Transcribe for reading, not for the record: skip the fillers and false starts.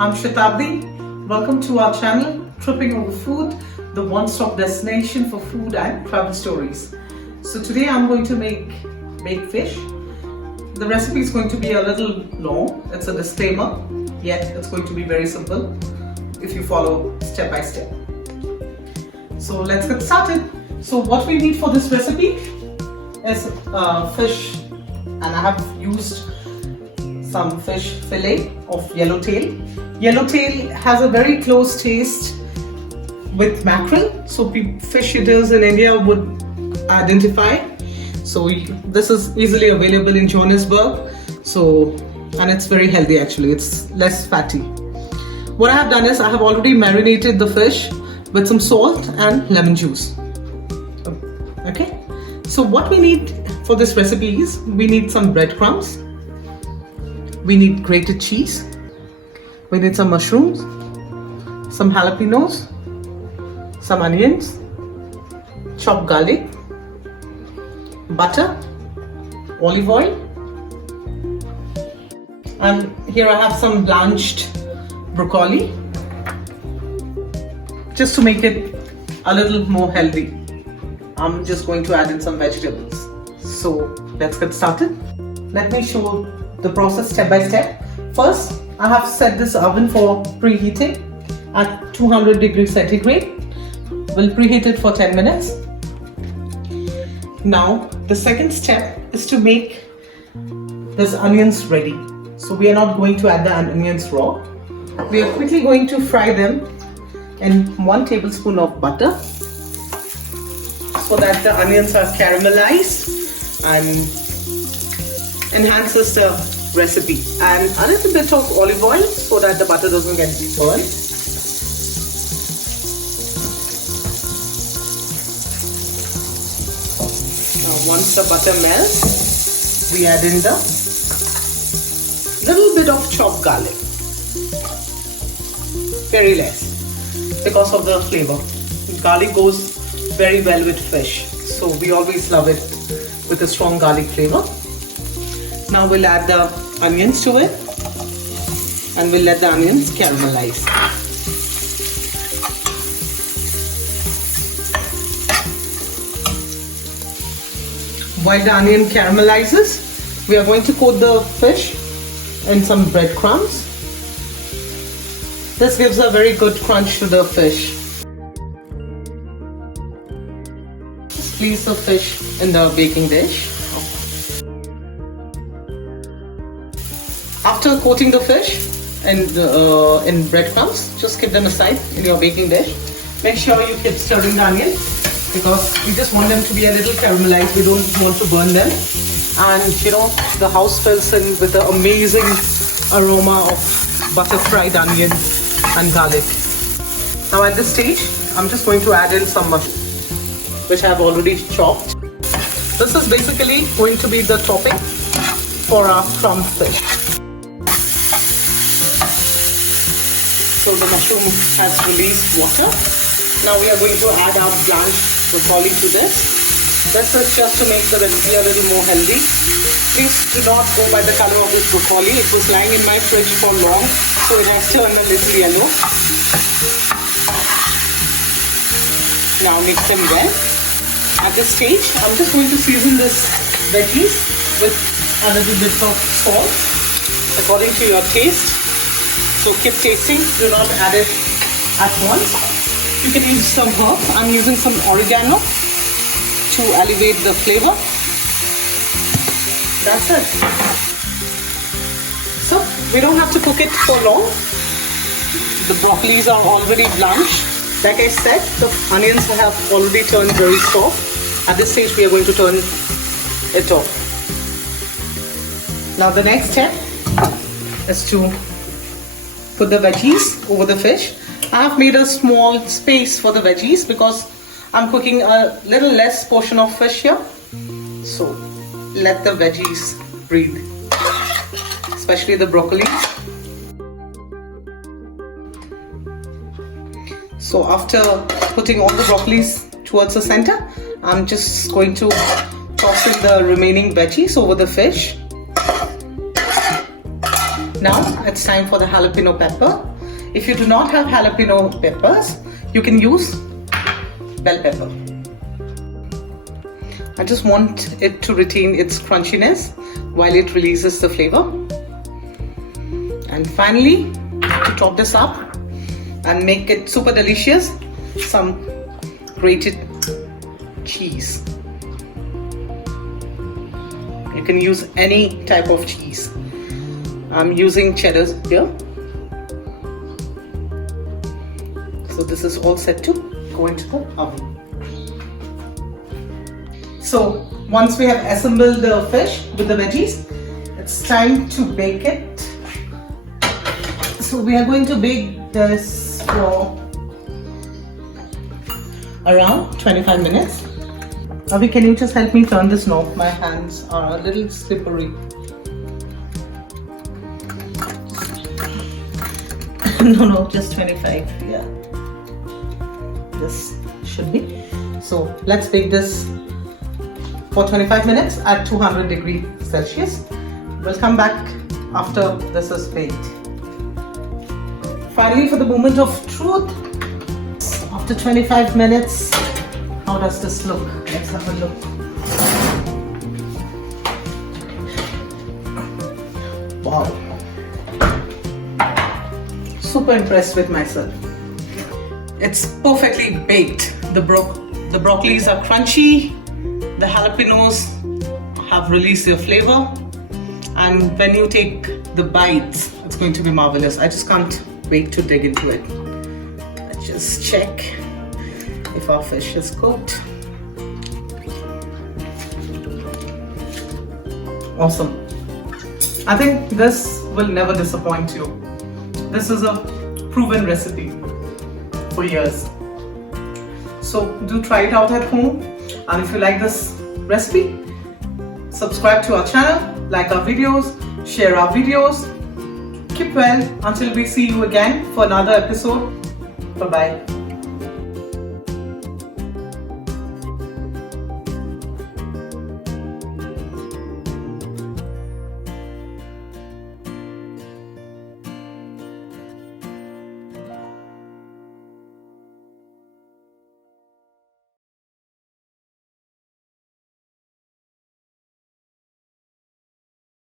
I'm Shatabdi. Welcome to our channel, Tripping Over Food, the one-stop destination for food and travel stories. So today I'm going to make baked fish. The recipe is going to be a little long. It's a disclaimer, yet it's going to be very simple if you follow step by step. So let's get started. So what we need for this recipe is fish, and I have used some fish fillet of yellowtail. Yellowtail has a very close taste with mackerel, so fish eaters in India would identify. So this is easily available in Johannesburg. And it's very healthy actually. It's less fatty. What I have done is I have already marinated the fish with some salt and lemon juice. Okay. So what we need for this recipe is we need some breadcrumbs. We need grated cheese. We need some mushrooms, some jalapeños, some onions, chopped garlic, butter, olive oil, and here I have some blanched broccoli just to make it a little more healthy. I'm just going to add in some vegetables. So let's get started. Let me show the process step by step. First, I have set this oven for preheating at 200 degrees centigrade. We'll preheat it for 10 minutes. Now, the second step is to make these onions ready. So we are not going to add the onions raw. We are quickly going to fry them in 1 tablespoon of butter so that the onions are caramelized and enhances the recipe, and a little bit of olive oil so that the butter doesn't get burned. Now once the butter melts, we add in the little bit of chopped garlic, very less because of the flavor. Garlic goes very well with fish, so we always love it with a strong garlic flavor. Now we'll add the onions to it and we'll let the onions caramelize. While the onion caramelizes, we are going to coat the fish in some breadcrumbs. This gives a very good crunch to the fish. Just place the fish in the baking dish. After coating the fish in breadcrumbs, just keep them aside in your baking dish. Make sure you keep stirring the onion because we just want them to be a little caramelized. We don't want to burn them. And the house fills in with the amazing aroma of butter fried onion and garlic. Now at this stage, I'm just going to add in some mushrooms, which I have already chopped. This is basically going to be the topping for our crumb fish. So the mushroom has released water. Now we are going to add our blanched broccoli to this. This is just to make the recipe a little more healthy. Please do not go by the color of this broccoli. It was lying in my fridge for long, so it has turned a little yellow. Now mix them well. At this stage, I'm just going to season this veggies with a little bit of salt according to your taste. So keep tasting, do not add it at once. You can use some herbs. I'm using some oregano to elevate the flavor. That's it. So we don't have to cook it for long. The broccolis are already blanched. Like I said, the onions have already turned very soft. At this stage, we are going to turn it off. Now the next step is to put the veggies over the fish. I have made a small space for the veggies because I'm cooking a little less portion of fish here. So let the veggies breathe, especially the broccoli. So after putting all the broccolis towards the center, I'm just going to toss in the remaining veggies over the fish. Now it's time for the jalapeno pepper. If you do not have jalapeno peppers, you can use bell pepper. I just want it to retain its crunchiness while it releases the flavor. And finally, to top this up and make it super delicious, some grated cheese. You can use any type of cheese. I'm using cheddar here. So this is all set to go into the oven. So once we have assembled the fish with the veggies, it's time to bake it. So we are going to bake this for around 25 minutes. Avi, can you just help me turn this knob? My hands are a little slippery. No, just 25. Yeah, this should be. So let's bake this for 25 minutes at 200 degrees Celsius. We'll come back after this is baked. Finally, for the moment of truth, after 25 minutes, how does this look? Let's have a look. Wow. Super impressed with myself. It's perfectly baked. The broccolis are crunchy. The jalapenos have released their flavor. And when you take the bites, it's going to be marvelous. I just can't wait to dig into it. Let's just check if our fish is cooked. Awesome. I think this will never disappoint you. This is a proven recipe for years. So do try it out at home. And if you like this recipe, subscribe to our channel, like our videos, share our videos. Keep well until we see you again for another episode. Bye-bye.